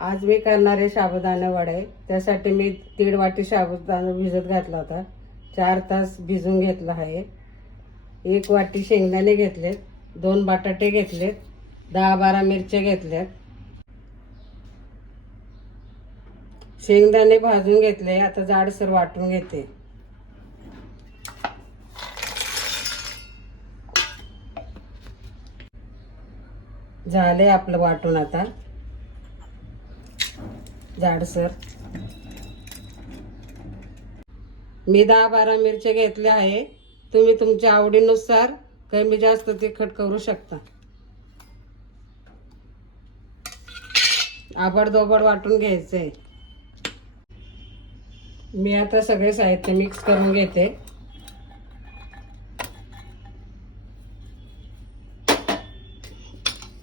आज मी करणारे साबुदाणे वडे. त्यासाठी मी दीड वाटी साबुदाणा भिजत घातला होता. चार तास भिजून घेतला आहे. एक वाटी शेंगदाणे घेतलेत. दोन बटाटे घेतलेत. दहा बारा मिरच्या घेतल्यात. शेंगदाणे भाजून घेतले. आता जाडसर वाटून घेते. झाले आपलं वाटून आता. जाडसर मी दहा बारा मिरच्या घेतल्या आहे. तुम्ही तुमच्या आवडीनुसार कमी जास्त तिखट करू शकता. आबडदोबड वाटून घ्यायचंय. मी आता सगळे साहित्य मिक्स करून घेते.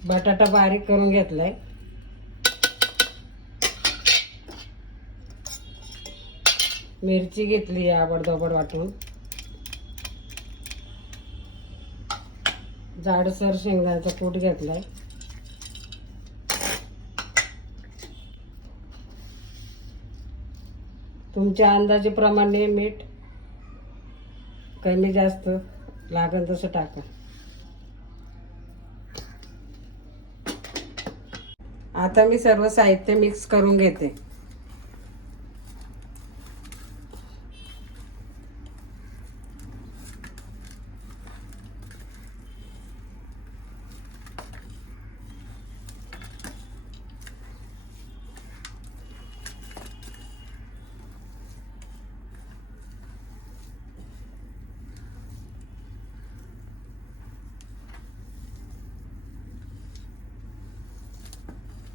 बटाटा बारीक करून घेतलाय. मिरची घेतली आबडदोबड वाटून. जाडसर शेंगदाण्याचा कूट घेतलाय. तुमच्या अंदाजेप्रमाणे मीठ कमी जास्त लागेल तसं टाका. आता मी सर्व साहित्य मिक्स करून घेते.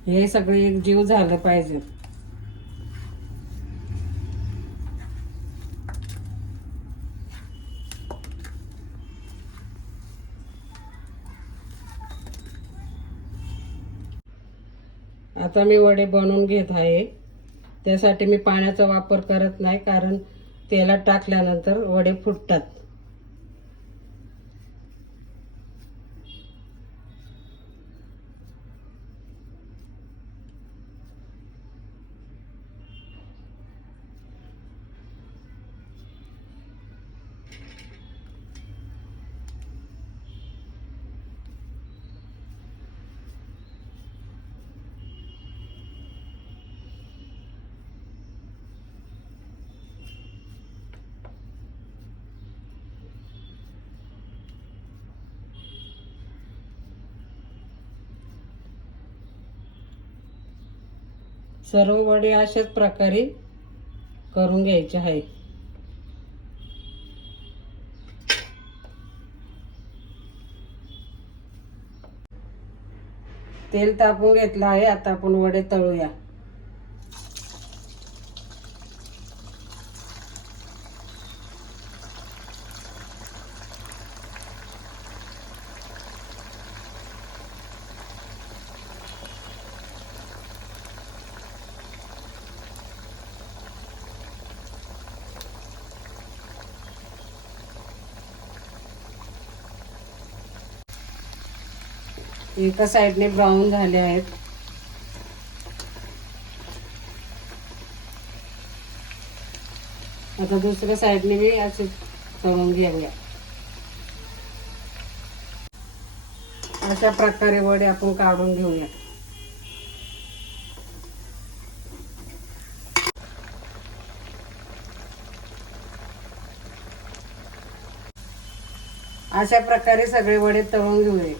हे सगळे एक जीव झालं पाहिजे. आता मी वडे बनवून घेत आहे. त्यासाठी मी पाण्याचा वापर करत नाही कारण तेलात टाकल्यानंतर वडे फुटतात. सर्व वडे अशाच प्रकारे करून घ्यायचे आहे. तेल तापून घेतलं आहे. आता आपण वडे तळूया. एका साईडने ब्राऊन झाले आहेत. आता दुसऱ्या साईडने मी असे तळून घेऊया. अशा प्रकारे वडे आपण काढून घेऊया. अशा प्रकारे सगळे वडे तळून घेऊया.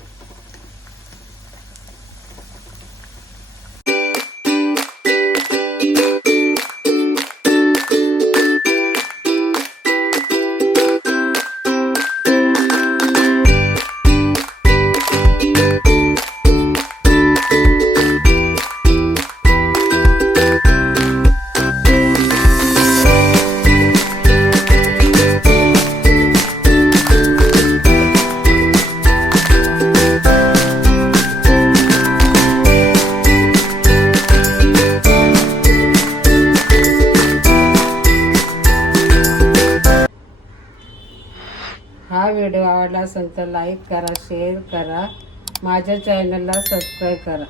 हा व्हिडिओ आवडला असेल तर लाईक करा शेअर करा. माझ्या चॅनलला सबस्क्राईब करा.